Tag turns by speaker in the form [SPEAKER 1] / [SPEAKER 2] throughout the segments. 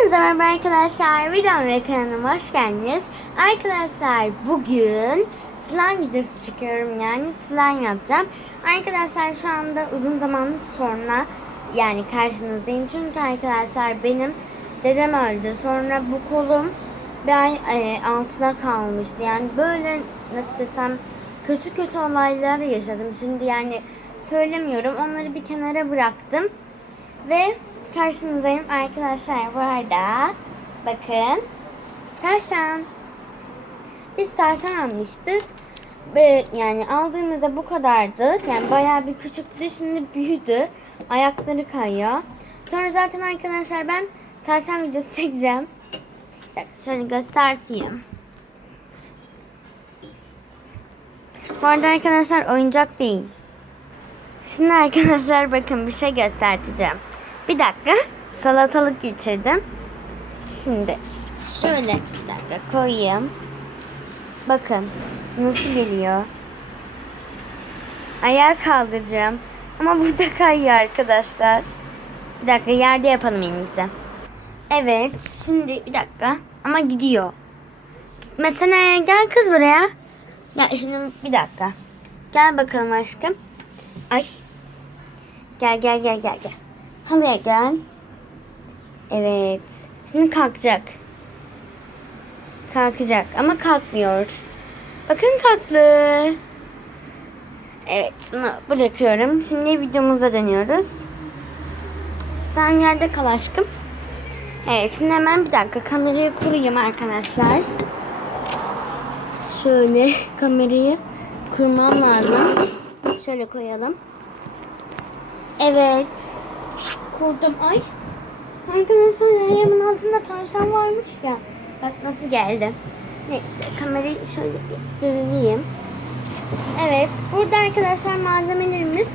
[SPEAKER 1] Hepinize merhaba arkadaşlar. Videom ve kanalıma hoş geldiniz. Arkadaşlar bugün slime videosu çekiyorum. Yani slime yapacağım. Arkadaşlar şu anda uzun zaman sonra yani karşınızdayım. Çünkü arkadaşlar benim dedem öldü. Sonra bu kolum bir ay e, altına kalmıştı. Yani böyle nasıl desem kötü kötü olaylar yaşadım. Şimdi yani söylemiyorum. Onları bir kenara bıraktım. Ve karşınızdayım arkadaşlar bu arada. Bakın. Tavşan. Biz tavşan almıştık. Yani aldığımızda bu kadardı. Yani bayağı bir küçüktü. Şimdi büyüdü. Ayakları kayıyor. Sonra zaten arkadaşlar ben tavşan videosu çekeceğim. Bir dakika şöyle göstereyim. Bu arada arkadaşlar oyuncak değil. Şimdi arkadaşlar bakın bir şey göstereceğim. Bir dakika salatalık getirdim. Şimdi şöyle bir dakika koyayım. Bakın nasıl geliyor. Ayağa kaldıracağım. Ama burada kayıyor arkadaşlar. Bir dakika yerde yapalım en iyisi. Evet şimdi bir dakika ama gidiyor. Gitmesene gel kız buraya. Ya şimdi bir dakika. Gel bakalım aşkım. Ay. Gel gel gel gel gel. Halıya gel. Evet. Şimdi kalkacak. Kalkacak ama kalkmıyor. Bakın kalktı. Evet bunu bırakıyorum. Şimdi videomuza dönüyoruz. Sen yerde kal aşkım. Evet şimdi hemen bir dakika kamerayı kurayım arkadaşlar. Şöyle kamerayı kurmam lazım. Şöyle koyalım. Evet. Kurdum. Ay. Arkadaşlar ayağımın altında tavşan varmış ya. Bak nasıl geldi. Neyse kamerayı şöyle bir düzenleyeyim. Evet. Burada arkadaşlar malzemelerimiz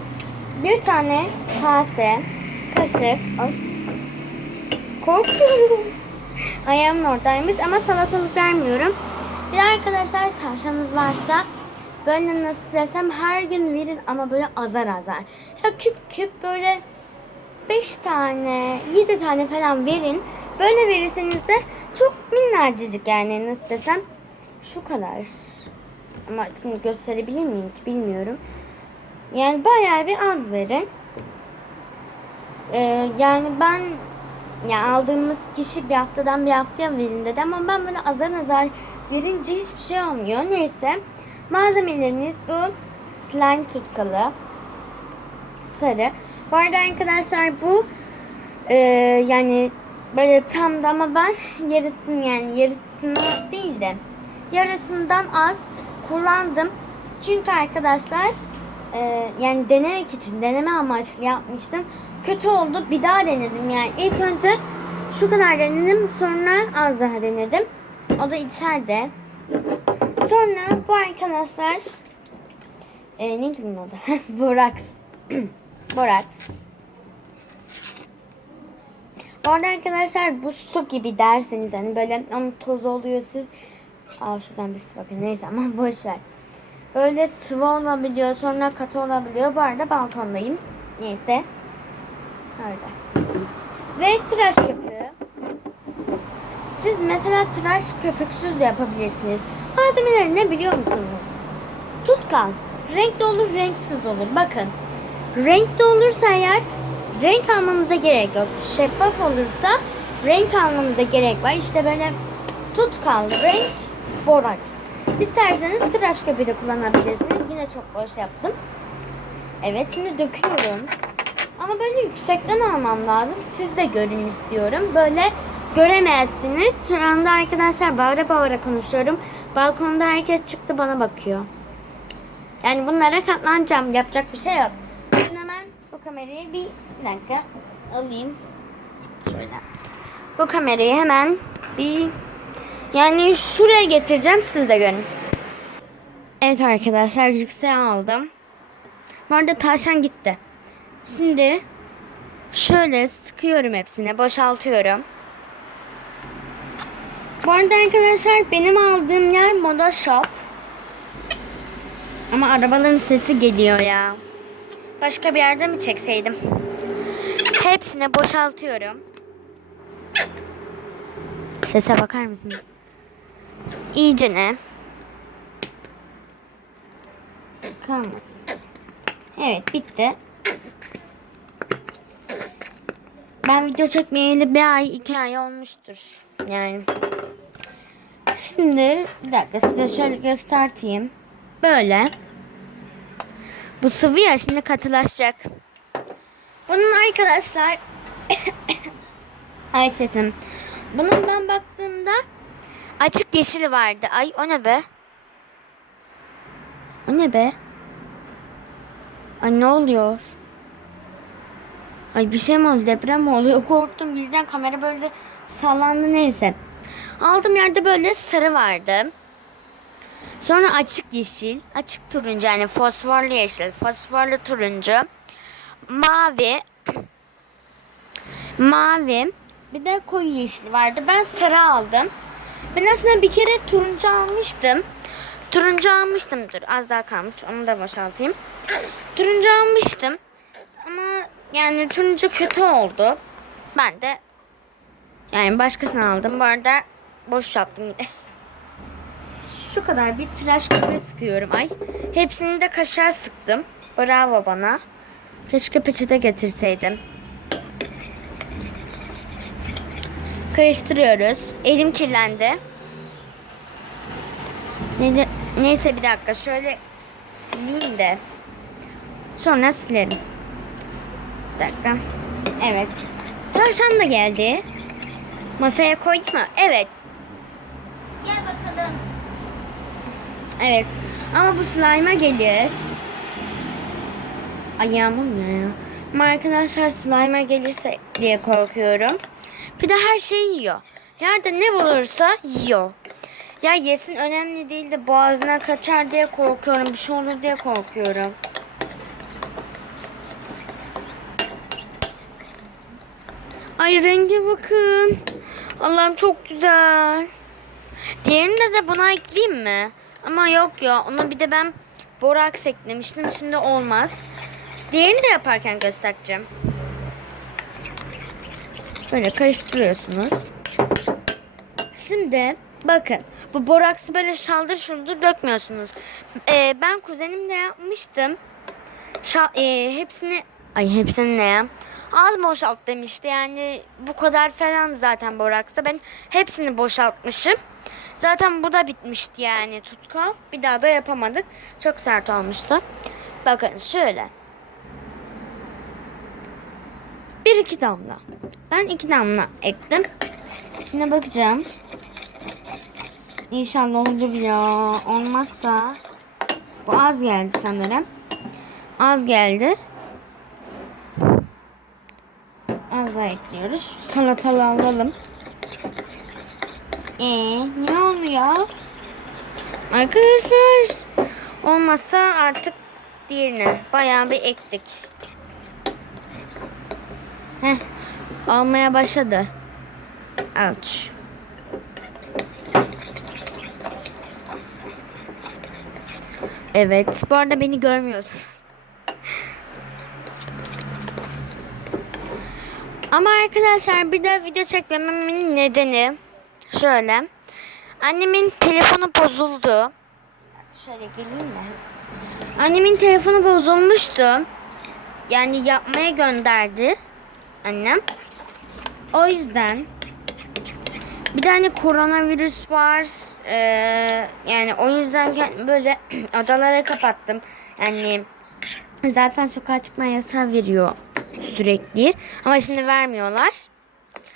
[SPEAKER 1] bir tane kase, kaşık. Ay. Korkuyorum. Ayağımın oradaymış ama salatalık vermiyorum. Bir arkadaşlar tavşanınız varsa böyle nasıl desem her gün verin ama böyle azar azar. Ya küp küp böyle 5 tane 7 tane falan verin. Böyle verirseniz de çok minnacıcık yani nasıl desem şu kadar. Ama şimdi gösterebilir miyim ki bilmiyorum. Yani bayağı bir az verin. Ee, yani ben ya aldığımız kişi bir haftadan bir haftaya verin dedi ama ben böyle azar azar verince hiçbir şey olmuyor. Neyse malzemelerimiz bu slime tutkalı sarı. Bu arada arkadaşlar bu e, yani böyle tam da ama ben yarısını yani yarısını değil de yarısından az kullandım. Çünkü arkadaşlar e, yani denemek için deneme amaçlı yapmıştım. Kötü oldu. Bir daha denedim. Yani ilk önce şu kadar denedim. Sonra az daha denedim. O da içeride. Sonra bu arkadaşlar e, neydi bunun adı? Borax. Borax. Bu arada arkadaşlar bu su gibi derseniz hani böyle onun tozu oluyor siz Aa şuradan birisi bakın neyse ama boş ver. Böyle sıvı olabiliyor sonra katı olabiliyor. Bu arada balkondayım. Neyse. Öyle. Ve tıraş köpüğü. Siz mesela tıraş köpüksüz de yapabilirsiniz. Malzemeleri ne biliyor musunuz? Tutkal. Renkli olur, renksiz olur. Bakın. Renkli olursa eğer renk almanıza gerek yok. Şeffaf olursa renk almanıza gerek var. İşte böyle tutkal, renk, boraks. İsterseniz tıraş köpüğü de kullanabilirsiniz. Yine çok boş yaptım. Evet şimdi döküyorum. Ama böyle yüksekten almam lazım. Siz de görün istiyorum. Böyle göremezsiniz. Şu anda arkadaşlar bağıra bağıra konuşuyorum. Balkonda herkes çıktı bana bakıyor. Yani bunlara katlanacağım. Yapacak bir şey yok. Kamerayı bir, bir dakika alayım. Şöyle. Bu kamerayı hemen bir yani şuraya getireceğim. Siz de görün. Evet arkadaşlar yükseğe aldım. Bu arada tavşan gitti. Şimdi şöyle sıkıyorum hepsine. Boşaltıyorum. Bu arada arkadaşlar benim aldığım yer Moda Shop. Ama arabaların sesi geliyor ya. Başka bir yerde mi çekseydim? Hepsine boşaltıyorum. Sese bakar mısınız? İyice ne? Kalmasın. Evet bitti. Ben video çekmeyeli bir ay iki ay olmuştur. Yani. Şimdi bir dakika size şöyle göstereyim. Böyle. Bu sıvı ya şimdi katılaşacak. Bunun arkadaşlar Ay sesim. Bunun ben baktığımda açık yeşili vardı. Ay o ne be? O ne be? Ay ne oluyor? Ay bir şey mi oldu? Deprem mi oluyor? Korktum. Birden kamera böyle sallandı neyse. Aldığım yerde böyle sarı vardı. Sonra açık yeşil, açık turuncu yani fosforlu yeşil, fosforlu turuncu, mavi, mavi, bir de koyu yeşil vardı. Ben sarı aldım. Ben aslında bir kere turuncu almıştım. Turuncu almıştım. Dur az daha kalmış. Onu da boşaltayım. Turuncu almıştım. Ama yani turuncu kötü oldu. Ben de yani başkasını aldım. Bu arada boş yaptım yine. Şu kadar bir tıraş köpüğü sıkıyorum. Ay hepsini de kaşığa sıktım. Bravo bana. Keşke peçete getirseydim. Karıştırıyoruz. Elim kirlendi. Ne- Neyse bir dakika şöyle sileyim de. Sonra silerim. Bir dakika. Evet. Tavşan da geldi. Masaya koyayım mı? Evet. Gel bakalım. Evet. Ama bu slime'a gelir. Ayağımın ya ya. Ama arkadaşlar slime'a gelirse diye korkuyorum. Bir de her şeyi yiyor. Yerde ne bulursa yiyor. Ya yesin önemli değil de boğazına kaçar diye korkuyorum. Bir şey olur diye korkuyorum. Ay renge bakın. Allah'ım çok güzel. Diğerini de buna ekleyeyim mi? Ama yok ya. Ona bir de ben boraks eklemiştim. Şimdi olmaz. Diğerini de yaparken göstereceğim. Böyle karıştırıyorsunuz. Şimdi bakın bu boraksı böyle şaldır şuldur dökmüyorsunuz. Ee, ben kuzenimle yapmıştım. Şa- e, hepsini ay hepsini ne ya? Az boşalt demişti yani bu kadar falan zaten boraksa ben hepsini boşaltmışım. Zaten bu da bitmişti yani tutkal. Bir daha da yapamadık. Çok sert olmuştu. Bakın şöyle. Bir iki damla. Ben iki damla ektim. Şimdi bakacağım. İnşallah olur ya. Olmazsa. Bu az geldi sanırım. Az geldi. Az daha ekliyoruz. Salatalı alalım. Ee, ne olmuyor? Arkadaşlar. Olmazsa artık diğerini bayağı bir ektik. Heh. Almaya başladı. Ouch. Evet. Bu arada beni görmüyorsun. Ama arkadaşlar bir de video çekmememin nedeni şöyle. Annemin telefonu bozuldu. Şöyle geleyim de. Annemin telefonu bozulmuştu. Yani yapmaya gönderdi annem. O yüzden bir hani koronavirüs var. Ee, yani o yüzden böyle odalara kapattım. Yani zaten sokağa çıkma yasağı veriyor sürekli. Ama şimdi vermiyorlar.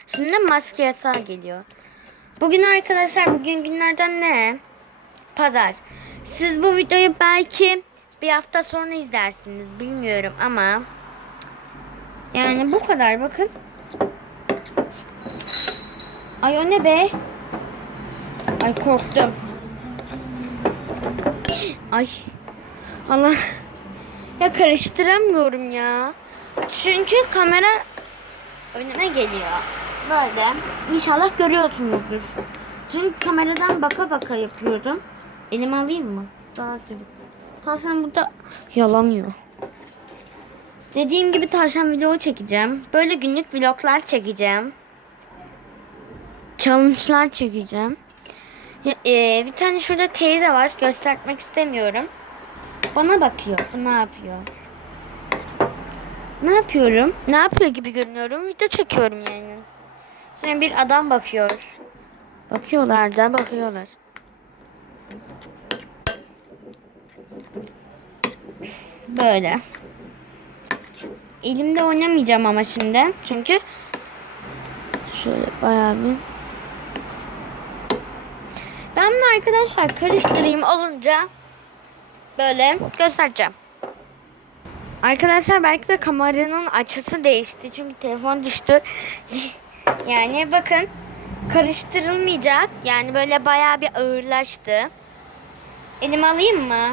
[SPEAKER 1] Şimdi maske yasağı geliyor. Bugün arkadaşlar bugün günlerden ne? Pazar. Siz bu videoyu belki bir hafta sonra izlersiniz. Bilmiyorum ama yani bu kadar bakın. Ay o ne be? Ay korktum. Ay. Allah. Ya karıştıramıyorum ya. Çünkü kamera önüme geliyor. Böyle. İnşallah görüyorsunuzdur. Çünkü kameradan baka baka yapıyordum. Elime alayım mı? Daha kötü. Tavşan burada yalanıyor. Dediğim gibi tavşan video çekeceğim. Böyle günlük vloglar çekeceğim. challenge'lar çekeceğim. Ya, e, bir tane şurada teyze var. Göstermek istemiyorum. Bana bakıyor. Bu ne yapıyor? Ne yapıyorum? Ne yapıyor gibi görünüyorum. Video çekiyorum yani. Sonra bir adam bakıyor. Bakıyorlar da bakıyorlar. Böyle. Elimde oynamayacağım ama şimdi. Çünkü şöyle bayağı bir ben bunu arkadaşlar karıştırayım olunca böyle göstereceğim. Arkadaşlar belki de kameranın açısı değişti. Çünkü telefon düştü. yani bakın karıştırılmayacak. Yani böyle bayağı bir ağırlaştı. Elime alayım mı?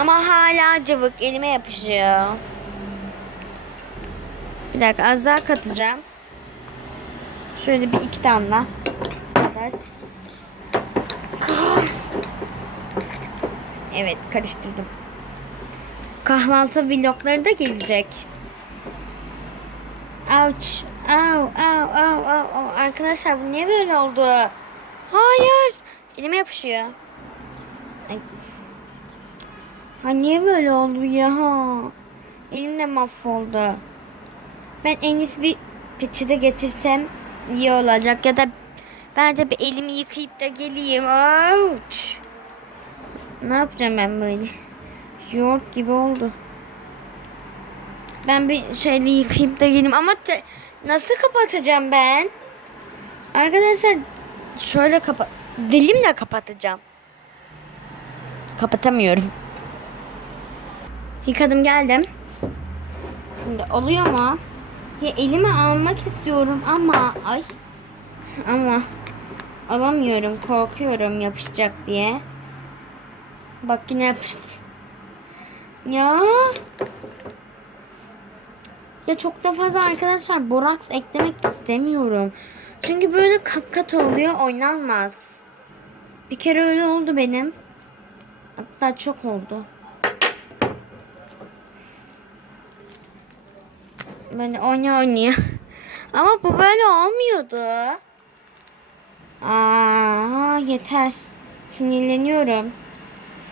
[SPEAKER 1] Ama hala cıvık elime yapışıyor. Bir dakika az daha katacağım. Şöyle bir iki. Bu kadar. Evet karıştırdım. Kahvaltı vlogları da gelecek. Ouch. Au, au, au, au. Arkadaşlar bu niye böyle oldu? Hayır. Elime yapışıyor. Ha niye böyle oldu ya? Elim de mahvoldu. Ben en iyisi bir peçete getirsem iyi olacak. Ya da ben de bir elimi yıkayıp da geleyim. Ouch. Ne yapacağım ben böyle? Yoğurt gibi oldu. Ben bir şeyle yıkayıp da geleyim ama te- nasıl kapatacağım ben? Arkadaşlar şöyle kapa dilimle kapatacağım. Kapatamıyorum. Yıkadım geldim. Şimdi oluyor mu? Ya elime almak istiyorum ama ay ama alamıyorum korkuyorum yapışacak diye. Bak yine yapıştı. Ya. Ya çok da fazla arkadaşlar boraks eklemek istemiyorum. Çünkü böyle kapkat oluyor oynanmaz. Bir kere öyle oldu benim. Hatta çok oldu. Böyle oyna oynuyor. Ama bu böyle olmuyordu. Aa yeter. Sinirleniyorum.